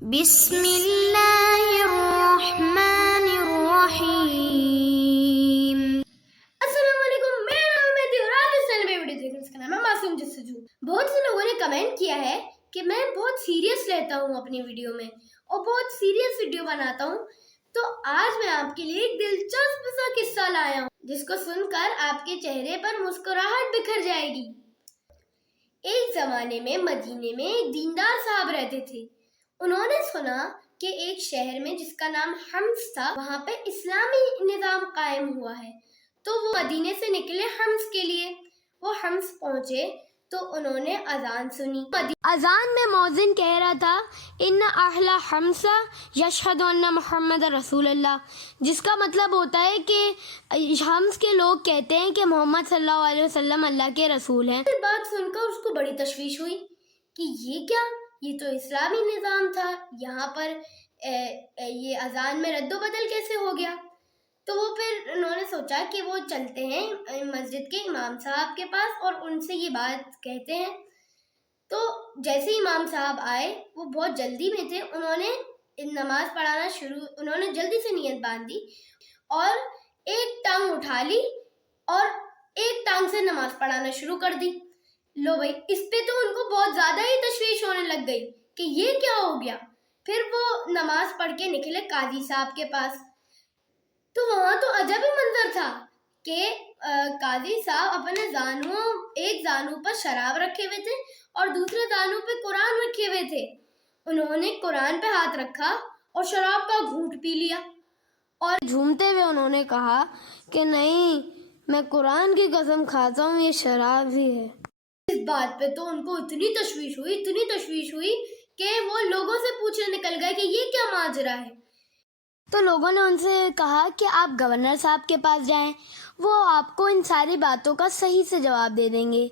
بسم اللہ الرحمن الرحیم۔ السلام علیکم، میرا نام مہدی اور آج اس چینل پہ ویڈیو دیکھ رہے ہیں، اس کا نام ہے معصوم جستجو۔ بہت سے لوگوں نے کمنٹ کیا ہے کہ میں بہت سیریس لیتا ہوں اپنی ویڈیو میں اور بہت سیریس ویڈیو بناتا ہوں، تو آج میں آپ کے لیے ایک دلچسپ سا قصہ لایا ہوں جس کو سن کر آپ کے چہرے پر مسکراہٹ بکھر جائے گی۔ ایک زمانے میں مدینے میں ایک دیندار صاحب رہتے تھے۔ انہوں نے سنا کہ ایک شہر میں جس کا نام حمص تھا، وہاں پہ اسلامی نظام قائم ہوا ہے، تو وہ مدینے سے نکلے حمص کے لیے۔ وہ حمص پہنچے تو انہوں نے اذان سنی۔ اذان میں مؤذن کہہ رہا تھا ان اہل حمص یشہد ان محمد رسول اللہ، جس کا مطلب ہوتا ہے کہ حمص کے لوگ کہتے ہیں کہ محمد صلی اللہ علیہ وسلم اللہ کے رسول ہیں۔ یہ بات سن کر اس کو بڑی تشویش ہوئی کہ یہ کیا، یہ تو اسلامی نظام تھا، یہاں پر یہ اذان میں رد و بدل کیسے ہو گیا؟ تو وہ پھر انہوں نے سوچا کہ وہ چلتے ہیں مسجد کے امام صاحب کے پاس اور ان سے یہ بات کہتے ہیں۔ تو جیسے امام صاحب آئے، وہ بہت جلدی میں تھے، انہوں نے نماز پڑھانا انہوں نے جلدی سے نیت باندھی اور ایک ٹانگ اٹھا لی اور ایک ٹانگ سے نماز پڑھانا شروع کر دی۔ لو بھائی، اس پہ تو ان کو بہت زیادہ ہی تشویش ہونے لگ گئی کہ یہ کیا ہو گیا۔ پھر وہ نماز پڑھ کے نکلے قاضی صاحب کے پاس، تو وہاں تو عجب ہی منظر تھا کہ قاضی صاحب اپنے ایک زانو پر شراب رکھے ہوئے تھے اور دوسرے زانو پہ قرآن رکھے ہوئے تھے۔ انہوں نے قرآن پہ ہاتھ رکھا اور شراب کا گھونٹ پی لیا اور جھومتے ہوئے انہوں نے کہا کہ نہیں، میں قرآن کی قسم کھاتا ہوں یہ شراب ہی ہے۔ اس بات پہ تو ان کو اتنی تشویش ہوئی کہ وہ لوگوں سے پوچھنے نکل گئے کہ یہ کیا ماجرا ہے۔ تو لوگوں نے ان سے کہا کہ آپ گورنر صاحب کے پاس جائیں، وہ آپ کو ان ساری باتوں کا صحیح سے جواب دے دیں گے۔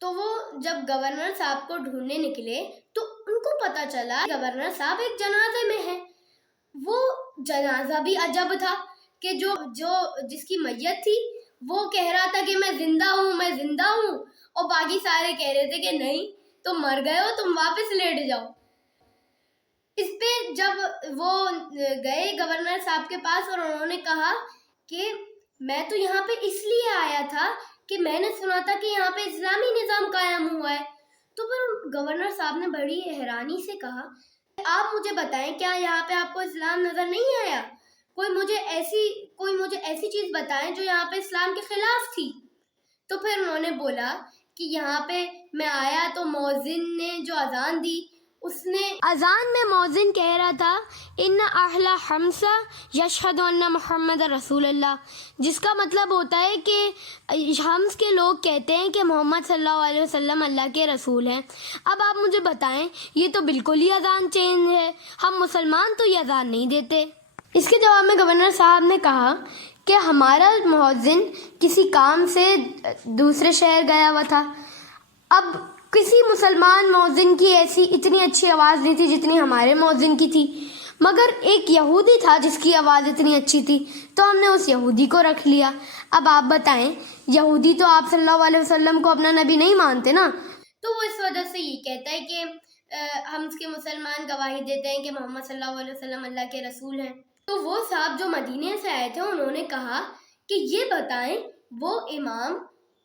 تو وہ جب گورنر صاحب کو ڈھونڈنے نکلے تو ان کو پتا چلا گورنر صاحب ایک جنازے میں ہیں۔ وہ جنازہ بھی عجب تھا کہ جس کی میت تھی وہ کہہ رہا تھا کہ میں زندہ ہوں اور باقی سارے کہہ رہے تھے کہ نہیں، تم مر گئے ہو، تم واپس لیٹ جاؤ۔ اس پہ جب وہ گئے گورنر صاحب کے پاس اور انہوں نے کہا کہ میں تو یہاں پہ اس لیے آیا تھا کہ میں نے سنا تھا کہ یہاں پہ اسلامی نظام قائم ہوا ہے۔ تو پھر گورنر صاحب نے بڑی حیرانی سے کہا آپ مجھے بتائیں، کیا یہاں پہ آپ کو اسلام نظر نہیں آیا؟ کوئی مجھے ایسی چیز بتائیں جو یہاں پہ اسلام کے خلاف تھی۔ تو پھر انہوں نے بولا کہ یہاں پہ میں آیا تو مؤذن نے جو اذان دی، اذان میں مؤذن کہہ رہا تھا ان اہل حمص یشہد ان محمد رسول اللہ، جس کا مطلب ہوتا ہے کہ حمص کے لوگ کہتے ہیں کہ محمد صلی اللہ علیہ وسلم اللہ کے رسول ہیں۔ اب آپ مجھے بتائیں، یہ تو بالکل ہی اذان چینج ہے، ہم مسلمان تو یہ اذان نہیں دیتے۔ اس کے جواب میں گورنر صاحب نے کہا کہ ہمارا مؤذن کسی کام سے دوسرے شہر گیا ہوا تھا۔ اب کسی مسلمان مؤذن کی اتنی اچھی آواز نہیں تھی جتنی ہمارے مؤذن کی تھی، مگر ایک یہودی تھا جس کی آواز اتنی اچھی تھی، تو ہم نے اس یہودی کو رکھ لیا۔ اب آپ بتائیں، یہودی تو آپ صلی اللہ علیہ وسلم کو اپنا نبی نہیں مانتے نا، تو وہ اس وجہ سے یہ کہتا ہے کہ ہم اس کے مسلمان گواہی دیتے ہیں کہ محمد صلی اللہ علیہ وسلم اللہ کے رسول ہیں۔ تو وہ صاحب جو مدینے سے آئے تھے، انہوں نے کہا کہ یہ بتائیں، وہ امام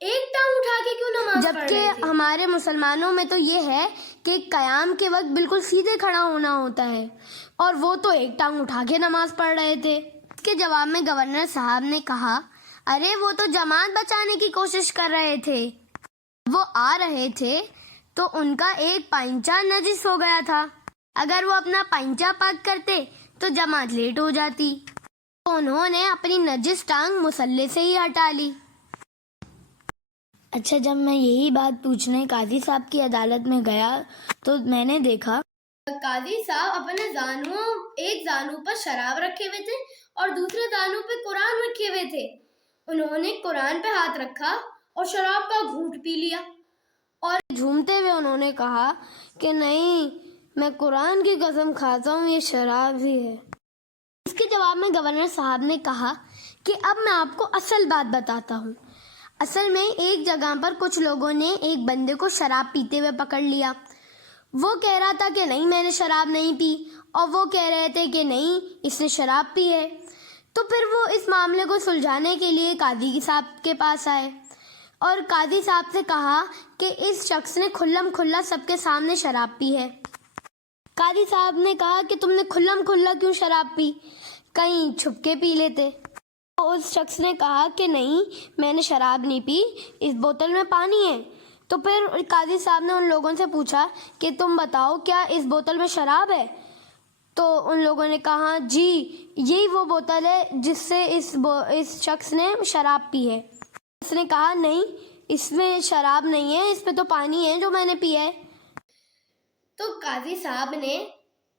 ایک ٹانگ اٹھا کے کیوں نماز پڑھ رہے تھے؟ جبکہ ہمارے مسلمانوں میں تو یہ ہے کہ قیام کے وقت بالکل سیدھے کھڑا ہونا ہوتا ہے، اور وہ تو ایک ٹانگ اٹھا کے نماز پڑھ رہے تھے۔ اس کے جواب میں گورنر صاحب نے کہا ارے وہ تو جماعت بچانے کی کوشش کر رہے تھے، وہ آ رہے تھے تو ان کا ایک پائنچہ نجس ہو گیا تھا، اگر وہ اپنا پائنچہ پاک کرتے تو جماعت لیٹ ہو جاتی، تو انہوں نے اپنی نجس ٹانگ مصلی سے ہی ہٹا لی۔ اچھا، جب میں یہی بات پوچھنے قاضی صاحب کی عدالت میں گیا تو میں نے دیکھا قاضی صاحب اپنے ایک زانو پر شراب رکھے ہوئے تھے اور دوسرے زانو پہ قرآن رکھے ہوئے تھے۔ انہوں نے قرآن پہ ہاتھ رکھا اور شراب کا گھونٹ پی لیا اور جھومتے ہوئے انہوں نے کہا کہ نہیں، میں قرآن کی قسم کھاتا ہوں یہ شراب ہی ہے۔ اس کے جواب میں گورنر صاحب نے کہا کہ اب میں آپ کو اصل بات بتاتا ہوں۔ اصل میں ایک جگہ پر کچھ لوگوں نے ایک بندے کو شراب پیتے ہوئے پکڑ لیا، وہ کہہ رہا تھا کہ نہیں میں نے شراب نہیں پی، اور وہ کہہ رہے تھے کہ نہیں اس نے شراب پی ہے۔ تو پھر وہ اس معاملے کو سلجھانے کے لیے قاضی صاحب کے پاس آئے اور قاضی صاحب سے کہا کہ اس شخص نے کھلم کھلا سب کے سامنے شراب پی ہے۔ قاضی صاحب نے کہا کہ تم نے کھلم کھلا کیوں شراب پی، کہیں چھپ کے پی لیتے۔ تو اس شخص نے کہا کہ نہیں میں نے شراب نہیں پی، اس بوتل میں پانی ہے۔ تو پھر قاضی صاحب نے ان لوگوں سے پوچھا کہ تم بتاؤ کیا اس بوتل میں شراب ہے؟ تو ان لوگوں نے کہا جی یہی وہ بوتل ہے جس سے اس شخص نے شراب پی ہے۔ اس نے کہا نہیں اس میں شراب نہیں ہے، اس پہ تو پانی ہے جو میں نے پیا ہے۔ تو قاضی صاحب نے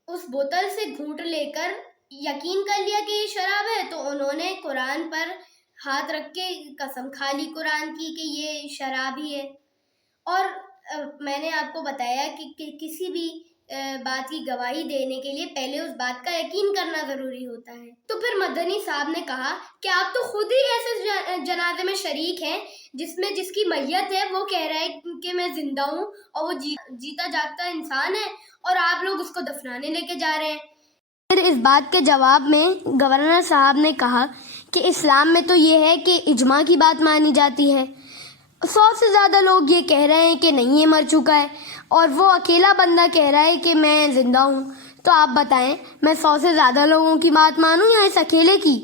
اس بوتل سے گھونٹ لے کر یقین کر لیا کہ یہ شراب ہے، تو انہوں نے قرآن پر ہاتھ رکھ کے قسم کھا لی قرآن کی کہ یہ شراب ہی ہے۔ اور میں نے آپ کو بتایا کہ کسی بھی بات کی گواہی دینے کے لیے پہلے اس بات کا یقین کرنا ضروری ہوتا ہے۔ تو پھر مدنی صاحب نے کہا کہ آپ تو خود ہی ایسے جنازے میں شریک ہیں جس کی میت ہے وہ کہہ رہا ہے کہ میں زندہ ہوں، اور وہ جیتا جاگتا انسان ہے، اور آپ لوگ اس کو دفنانے لے کے جا رہے ہیں۔ پھر اس بات کے جواب میں گورنر صاحب نے کہا کہ اسلام میں تو یہ ہے کہ اجماع کی بات مانی جاتی ہے، 100 سے زیادہ لوگ یہ کہہ رہے ہیں کہ نہیں یہ مر چکا ہے، اور وہ اکیلا بندہ کہہ رہا ہے کہ میں زندہ ہوں، تو آپ بتائیں میں 100 سے زیادہ لوگوں کی بات مانوں یا اس اکیلے کی؟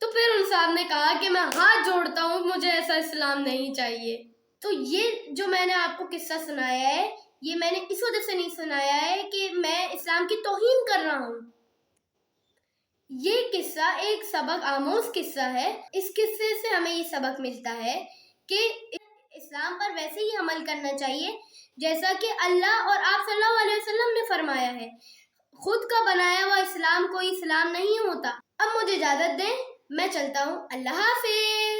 تو پھر ان صاحب نے کہا کہ میں ہاتھ جوڑتا ہوں، مجھے ایسا اسلام نہیں چاہیے۔ تو یہ جو میں نے آپ کو قصہ سنایا ہے، یہ میں نے اس وجہ سے نہیں سنایا ہے کہ میں اسلام کی توہین کر رہا ہوں۔ یہ قصہ ایک سبق آموز قصہ ہے۔ اس قصے سے ہمیں یہ سبق ملتا ہے کہ اسلام پر ویسے ہی عمل کرنا چاہیے جیسا کہ اللہ اور آپ صلی اللہ علیہ وسلم نے فرمایا ہے۔ خود کا بنایا ہوا اسلام کوئی اسلام نہیں ہوتا۔ اب مجھے اجازت دیں، میں چلتا ہوں، اللہ حافظ۔